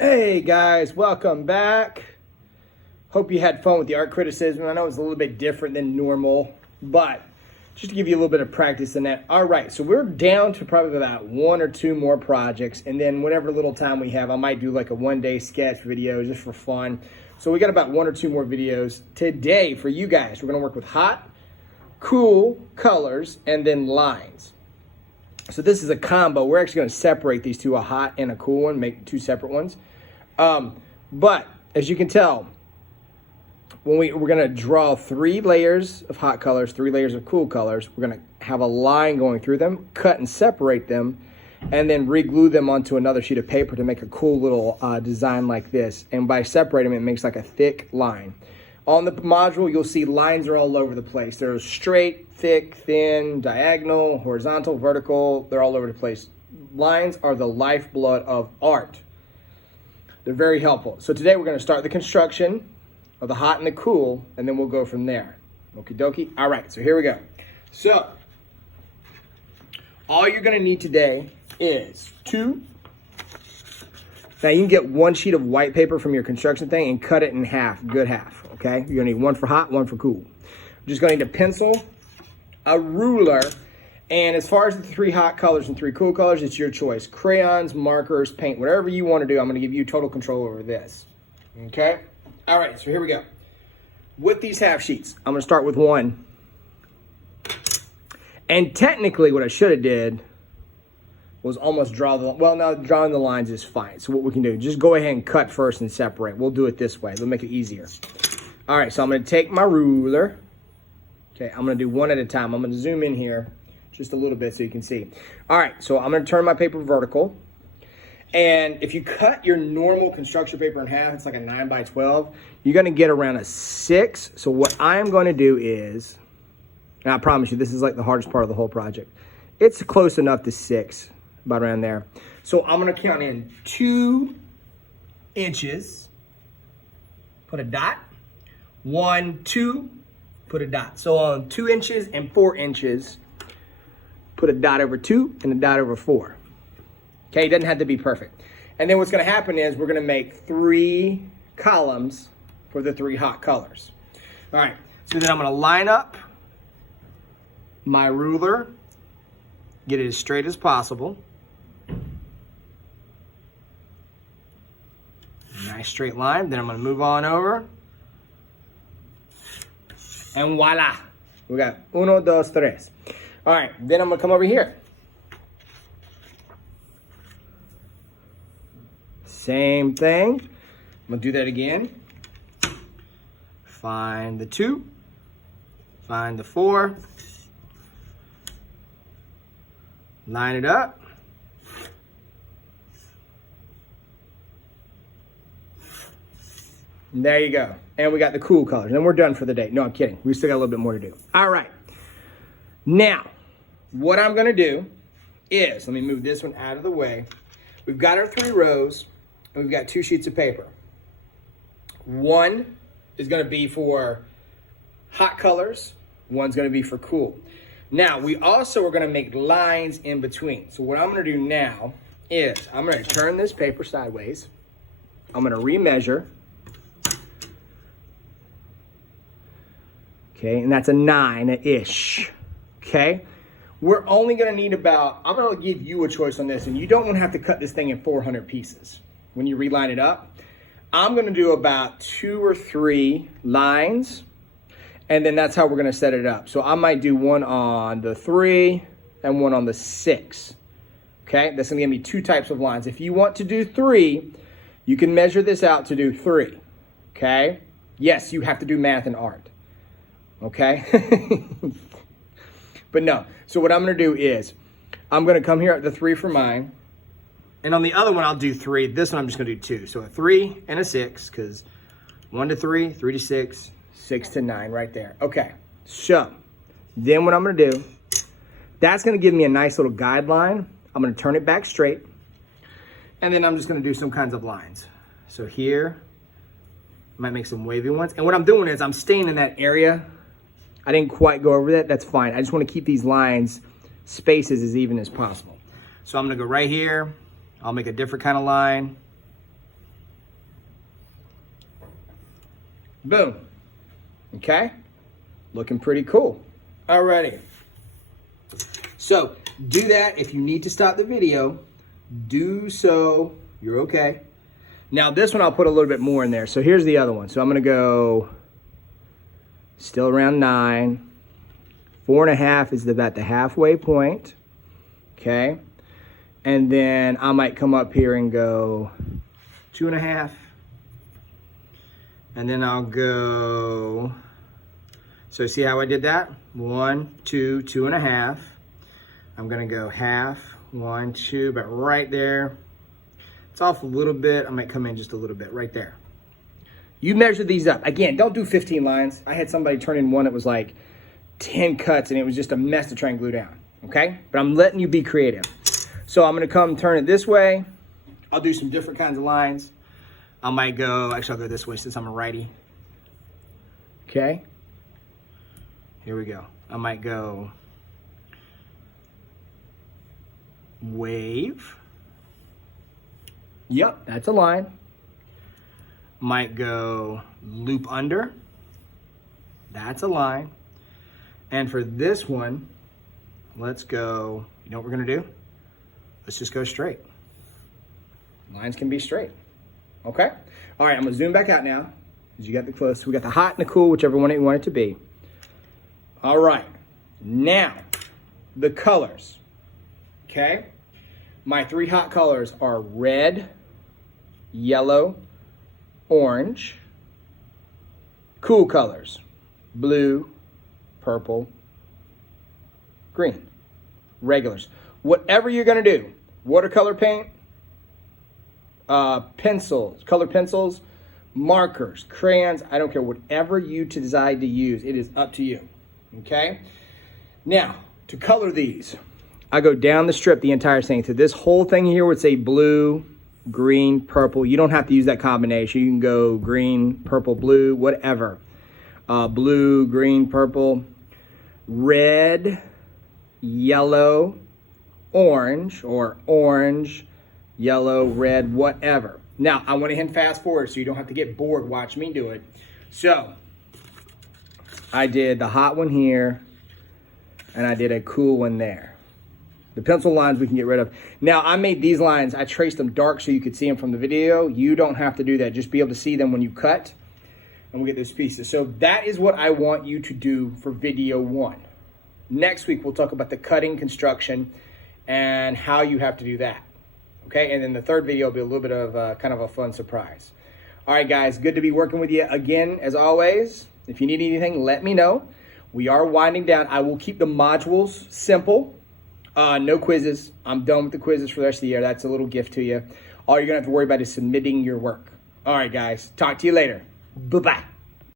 Hey guys, welcome back. Hope you had fun with the art criticism. I know it's a little bit different than normal, but just to give you a little bit of practice in that. All right, so we're down to probably about one or two more projects, and then whatever little time we have, I might do like a one-day sketch video just for fun. So we got about one or two more videos today for you guys. We're gonna work with hot, cool colors, and then lines. So this is a combo. We're actually gonna separate these two, a hot and a cool one, make two separate ones. But as you can tell, when we're gonna draw 3 layers of hot colors, 3 layers of cool colors, we're gonna have a line going through them, cut and separate them, and then re-glue them onto another sheet of paper to make a cool little design like this. And by separating them, it makes like a thick line. On the module, you'll see lines are all over the place. They're straight, thick, thin, diagonal, horizontal, vertical. They're all over the place. Lines are the lifeblood of art. They're very helpful. So today we're going to start the construction of the hot and the cool, and then we'll go from there. Okie dokie. All right, so here we go. So all you're going to need today is 2. Now you can get 1 sheet of white paper from your construction thing and cut it in half, good half, okay? You're gonna need 1 for hot, 1 for cool. You're just gonna need a pencil, a ruler, and as far as the 3 hot colors and 3 cool colors, it's your choice. Crayons, markers, paint, whatever you wanna do, I'm gonna give you total control over this, okay? All right, so here we go. With these half sheets, I'm gonna start with 1. And technically what I should have did was almost draw the, well, now drawing the lines is fine. So what we can do, just go ahead and cut first and separate. We'll do it this way. It'll make it easier. All right, so I'm gonna take my ruler. Okay, I'm gonna do 1 at a time. I'm gonna zoom in here just a little bit so you can see. All right, so I'm gonna turn my paper vertical. And if you cut your normal construction paper in half, it's like a 9 by 12, you're gonna get around a 6. So what I'm gonna do is, and I promise you, this is like the hardest part of the whole project. It's close enough to 6. About around there. So I'm gonna count in 2 inches, put a dot, 1, 2, put a dot. So on 2 inches and 4 inches, put a dot over 2 and a dot over 4. Okay, it doesn't have to be perfect. And then what's gonna happen is we're gonna make 3 columns for the 3 hot colors. All right, so then I'm gonna line up my ruler, get it as straight as possible. Nice straight line. Then I'm going to move on over. And voila. We got 1, 2, 3. All right. Then I'm going to come over here. Same thing. I'm going to do that again. Find the 2. Find the 4. Line it up. And there you go. And we got the cool colors. And we're done for the day. No, I'm kidding. We still got a little bit more to do. All right. Now, what I'm going to do is, let me move this one out of the way. We've got our 3 rows, and we've got 2 sheets of paper. 1 is going to be for hot colors. 1's going to be for cool. Now, we also are going to make lines in between. So what I'm going to do now is I'm going to turn this paper sideways. I'm going to remeasure. Okay, and that's a 9-ish. Okay, we're only going to need about, I'm going to give you a choice on this, and you don't want to have to cut this thing in 400 pieces when you reline it up. I'm going to do about 2 or 3 lines. And then that's how we're gonna set it up. So I might do 1 on the 3 and 1 on the 6. Okay, that's gonna give me 2 types of lines. If you want to do 3, you can measure this out to do 3. Okay, yes, you have to do math and art. Okay, but no. So what I'm gonna do is, I'm gonna come here at the 3 for mine. And on the other one, I'll do 3. This one, I'm just gonna do 2. So a 3 and a 6, because 1 to 3, 3 to 6, 6 to 9 right there. Okay, so then what I'm gonna do, that's gonna give me a nice little guideline. I'm gonna turn it back straight. And then I'm just gonna do some kinds of lines. So here, I might make some wavy ones. And what I'm doing is I'm staying in that area. I didn't quite go over that, that's fine. I just wanna keep these lines, spaces as even as possible. So I'm gonna go right here. I'll make a different kind of line. Boom. Okay? Looking pretty cool. Alrighty. So, do that. If you need to stop the video, do so. You're okay. Now, this one I'll put a little bit more in there. So, here's the other one. So, I'm going to go still around 9. 4.5 is about the halfway point. Okay? And then I might come up here and go 2.5. And then I'll go, so see how I did that? 1, 2, 2.5. I'm gonna go half, 1, 2, but right there. It's off a little bit. I might come in just a little bit right there. You measure these up. Again, don't do 15 lines. I had somebody turn in one that was like 10 cuts and it was just a mess to try and glue down, okay? But I'm letting you be creative. So I'm gonna come turn it this way. I'll do some different kinds of lines. I might go, actually I'll go this way since I'm a righty. Okay, here we go. I might go wave. Yep, that's a line. Might go loop under. That's a line. And for this one, let's go, you know what we're gonna do? Let's just go straight. Lines can be straight. Okay? All right, I'm gonna zoom back out now. Because you got the close. We got the hot and the cool, whichever one you want it to be. All right, now, the colors. Okay? My 3 hot colors are red, yellow, orange. Cool colors, blue, purple, green. Regulars. Whatever you're gonna do, watercolor paint, pencils, colored pencils, markers, crayons, I don't care, whatever you decide to use, it is up to you, okay? Now, to color these, I go down the strip the entire thing. So this whole thing here would say blue, green, purple. You don't have to use that combination. You can go green, purple, blue, whatever. Blue, green, purple, red, yellow, orange, or orange, yellow, red, whatever. Now, I went ahead and fast forward so you don't have to get bored. Watch me do it. So, I did the hot one here, and I did a cool one there. The pencil lines we can get rid of. Now, I made these lines, I traced them dark so you could see them from the video. You don't have to do that. Just be able to see them when you cut, and we'll get those pieces. So that is what I want you to do for video 1. Next week, we'll talk about the cutting construction and how you have to do that. Okay, and then the third video will be a little bit of kind of a fun surprise. All right, guys, good to be working with you again, as always. If you need anything, let me know. We are winding down. I will keep the modules simple. No quizzes. I'm done with the quizzes for the rest of the year. That's a little gift to you. All you're going to have to worry about is submitting your work. All right, guys, talk to you later. Bye-bye.